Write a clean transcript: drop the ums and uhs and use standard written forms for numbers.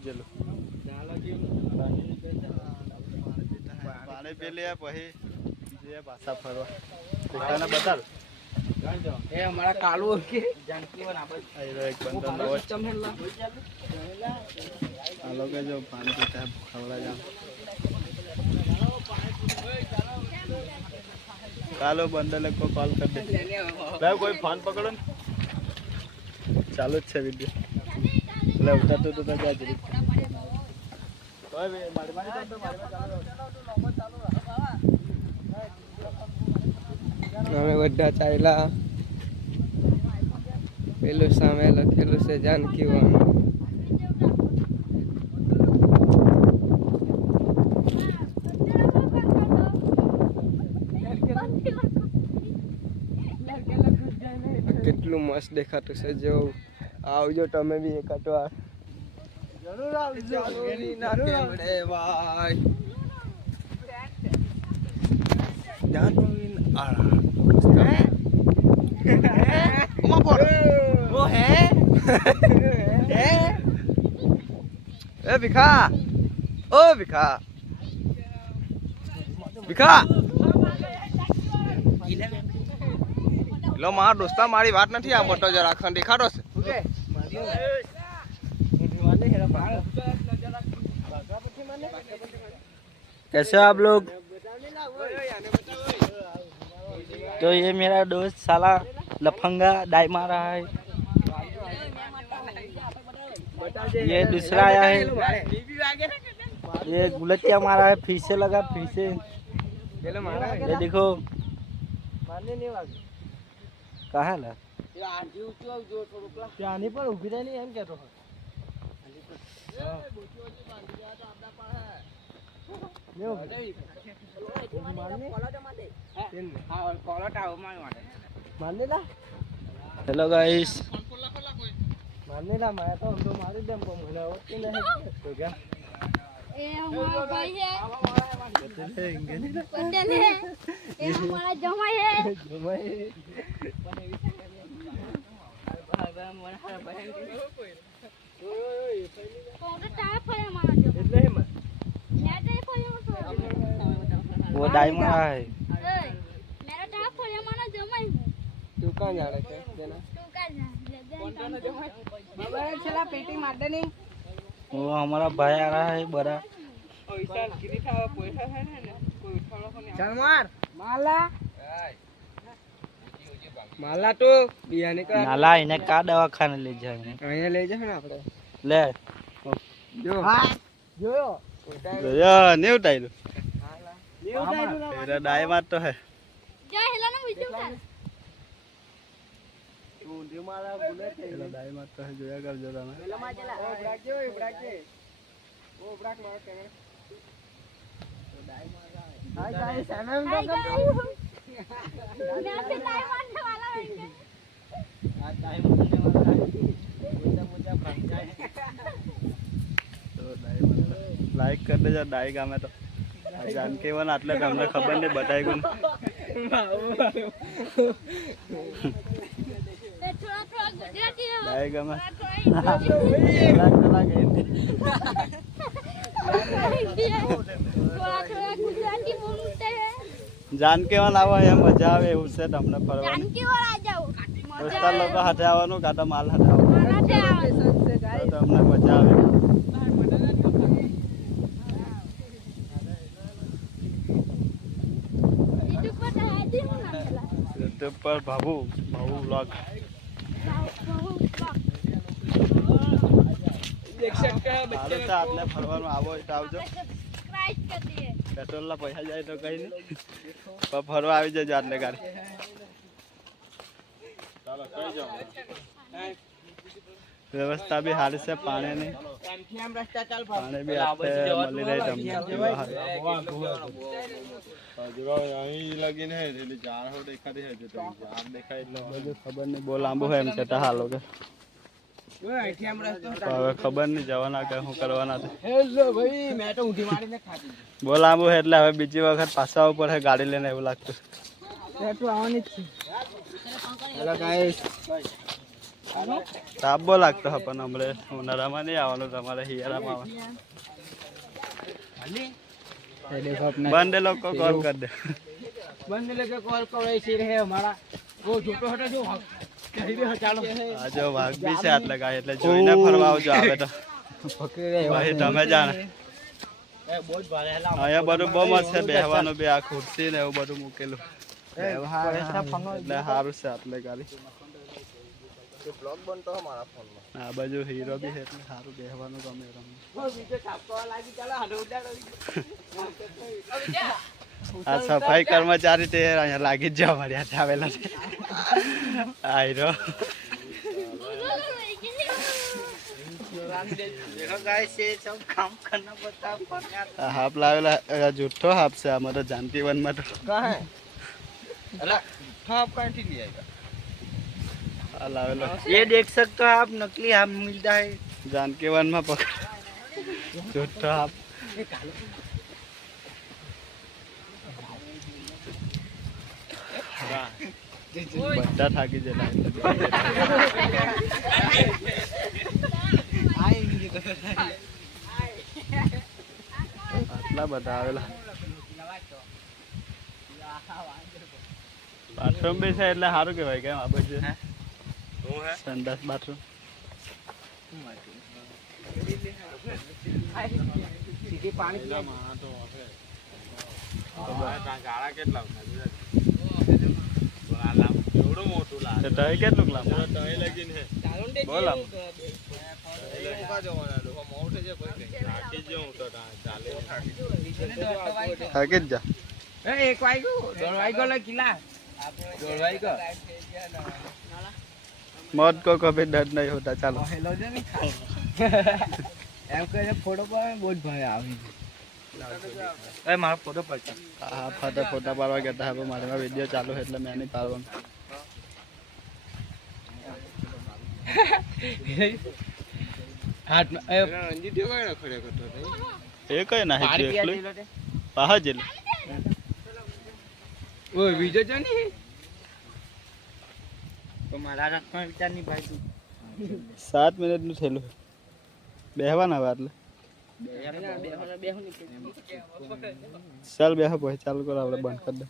चलो पानी पी लिया પછી જે પાછા ફરવા દેખાને બતાલ એ અમારા કાલુ કે જાનકીવન આપણે આયરો એક બંદો નવો સિસ્ટમ હેલા આ લોકો જો પાણી પીતા ખવડા જામ કાલો બંદલે को कॉल कर दे भाई कोई फोन पकड़ो चालू જ છે વિડિયો એટલે ઉઠાતો તો જા જરી ઓય મારી મારી તો મારી ચાલુ અમે બધા ચાલ્યા પેલું સામે લખેલું છે જાનકીવન કેટલું મસ્ત દેખાતું છે જો આવજો તમે બી એકાદ વાર જરૂર આવજો ના કેવડે ભાઈ જાનવીન આળા ઉમા પર ઓ હે એ ભીખા ઓ ભીખા ભીખા લો મારા દોસ્તા મારી વાત નથી આ મોટો જરા ખંડ દેખાડો છે कैसे हो आप लोग तो ये मेरा दोस्त साला लफंगा डाई मार रहा है ये दूसरा आया है ये गुलतिया मारा है फिर से लगा फिर से ये देखो कहाँ ला આની પર ઊભી રહી એમ કેતો हेलो गाइस મારને ના માયા તો હમ તો મારી દેમ પણ મને આવતી નહીં તો क्या ये हमारा भाई है पटेल है ये हमारा जमाई है तो टाइप है हमारा जो એટલે હે માં मैं टाइप है वो डाई मारा है मेरा टाइप है हमारा जमाई हूं તું કાં જાણે છે દેના तू का जमाई બાબા છેલા પેટી માર દે ની वो हमारा भाई आ रहा है बड़ा પૈસા કિરી ખાવા પૈસા છે ને કોઈ ઉઠાડો કોને ચાલ માર માલા માલા તો બિયાની કા नाला इन्हें का दवाखाने ले जाएंगे અહીંયા લઈ જા ને આપણે ले જો હા જોયો नहीं उठाई तेरा डाई मार तो है जा हेला ना विजू का ઊંધી મારા ભૂલે છે तेरा डाई मार तो है जोया कर जोरा में પેલા માં ચલા ઓ બ્રાકે ઓ બ્રાક માર કેમે हाय गाइस एमएम हाय तो गाइस मैं से टाइम मारने वाला है आज टाइम मारने वाला है मुझे भाग जाए तो डाई मार लाइक कर दे जा डाई गामे तो जानकीवन આટલે તમને ખબર નહીં બતાઈ કોણ थोड़ा थोड़ा गुजराती है डाई गामे थोड़ा थोड़ा गुजराती बोलते हैं जानकीवन આવો એ મજા આવે એવું છે તમને ફરવાની जानकी और आ जाओ દોસ્તા લોકો હાથે આવવાનું કાં તો માલ હાથે આવવાનું मजा आवे તો તમને મજા આવે यूट्यूब पर है दी हूं ना चला YouTube પર ભાભુ વ્લોગ देख सकते हैं હાલો તો આટલે ફરવાનું આવો હોય તો આવજો सब्सक्राइब कर दिए પેટ્રોલના પૈસા જાય તો કઈ નહીં પણ ફરવા આવી જજો આટલે ગાડી વ્યવસ્થા બી સારી છે પાણીની जानकी हम रास्ता चल પાણી બી આટલે મળી રહે તમને પીવા અહીં લગીને હે એટલે ઝાડ હો દેખાતી હે તો ઝાડ દેખાય એટલે બધું ખબર નહીં બહુ લાંબુ હોય એમ કહેતા હાલો કે ओए आईटी हम रास्ता હવે ખબર નહીં જવાના કે શું કરવાના છે हेलो भाई मैं तो ઊંધી મારીને ખાતી બહુ લાંબુ છે એટલે હવે બીજી વખત પાછા ઉપર છે ગાડી લઈને એવું લાગતું मैं तो આવવાની જ છે हेलो गाइस તાપ બહુ લાગતો હોય પણ હમણે ઉનાળામાં નહીં આવવાનું તમારે હિયાળામાં આવે બંને લોકો કોલ કરી દે બંને લોકો કોલ કરે છે રે અમારા ઓ છોટો હટો જો ચાલો આ જો વાઘ બી છે આટલે ગાય એટલે જોઈને ફરવા આવજો આવે તો ભાઈ તમે જાણે અહીંયા બધું બહુ મસ્ત છે બેહવાનું બી આ ખુરશી ને એવું બધું મૂકેલું એટલે સારું છે આટલે ગાડી બ્લોગ બનતો અમારા ફોનમાં આ બાજુ હીરો બી છે એટલે સારું બેહવાનું ગમે તમને આ સફાઈ કર્મચારી તે અહીંયા લાગી જ જવા મળ્યા છે આવેલા છે આ હીરો હાફ લાવેલા જૂઠો હાફ છે આમાં તો જાનકી વનમાં તો આ લાવેલો ये देख सकते हो आप नकली आम मिलता है જાનકી વનમાં પકડ જૂઠો હાફ બધા થાકી જતા આટલા બધા આવેલા બાથરૂમ બી છે એટલે સારું કહેવાય કેમ આ બાજુ સંડાસ બાથરૂમ કેટલું લાંબુ બહુ લાંબુ થાકી જ જા એક વાગ્યું દોડ વાગ્યો કિલ્લા દોડ વાગ્યો मौत को कभी डर नहीं होता चलो એમ કરીને ફોટો પાડે બહુ જ ભાઈ આવી એ મારો ફોટો પડતા હા ફોટા પાડવા ગયા હતા મારા વિડીયો ચાલુ એટલે મેં નહીં પાડવાનું એ કઈ ના પાહા જેટલું ઓય બીજો છે ને તો મારા રાખવાનો વિચાર નહીં ભાઈ 7 મિનિટનું થયેલું બેહવાના હવે એટલે ચાલ બેહો પછી ચાલુ કરો આપણે બંધ કરી દે